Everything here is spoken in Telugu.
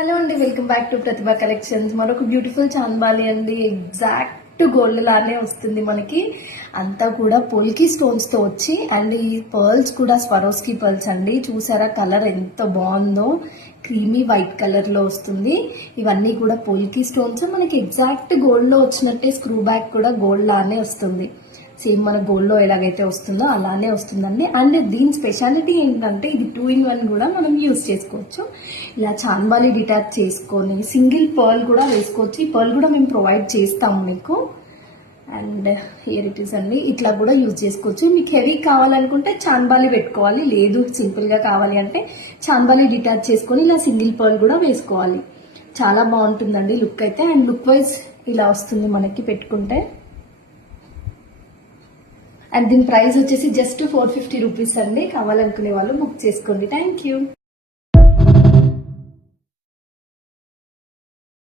హలో అండి, welcome back to Pratibha collections. మరొక బ్యూటిఫుల్ చాంబాలి అండి. ఎగ్జాక్ట్ గోల్డ్ లానే వస్తుంది మనకి. అంతా కూడా పోల్కి స్టోన్స్ తో వచ్చి, అండ్ ఈ పర్ల్స్ కూడా స్వరోస్కి పర్ల్స్ అండి. చూసారా కలర్ ఎంత బాగుందో, క్రీమీ వైట్ కలర్ లో వస్తుంది. ఇవన్నీ కూడా పోల్కి స్టోన్స్. మనకి ఎగ్జాక్ట్ గోల్డ్ లో వచ్చినట్టే స్క్రూ బ్యాక్ కూడా గోల్డ్ లానే వస్తుంది. సేమ్ మన గోల్డ్లో ఎలాగైతే వస్తుందో అలానే వస్తుందండి. అండ్ దీని స్పెషాలిటీ ఏంటంటే ఇది 2-in-1 కూడా మనం యూజ్ చేసుకోవచ్చు. ఇలా చాన్బాలి డిటాచ్ చేసుకొని సింగిల్ పర్ల్ కూడా వేసుకోవచ్చు. ఈ పర్ల్ కూడా మేము ప్రొవైడ్ చేస్తాము మీకు. అండ్ హియర్ ఇట్ ఈస్ అండి, ఇట్లా కూడా యూజ్ చేసుకోవచ్చు. మీకు హెవీ కావాలనుకుంటే చాన్బాలి పెట్టుకోవాలి, లేదు సింపుల్గా కావాలి అంటే చాన్బాలి డిటాచ్ చేసుకొని ఇలా సింగిల్ పర్ల్ కూడా వేసుకోవాలి. చాలా బాగుంటుందండి లుక్ అయితే. అండ్ లుక్ వైజ్ ఇలా వస్తుంది మనకి పెట్టుకుంటే. అండ్ దీని ప్రైస్ వచ్చేసి జస్ట్ 450 రూపీస్ అండి. కావాలనుకునే వాళ్ళు బుక్ చేసుకోండి. Thank you.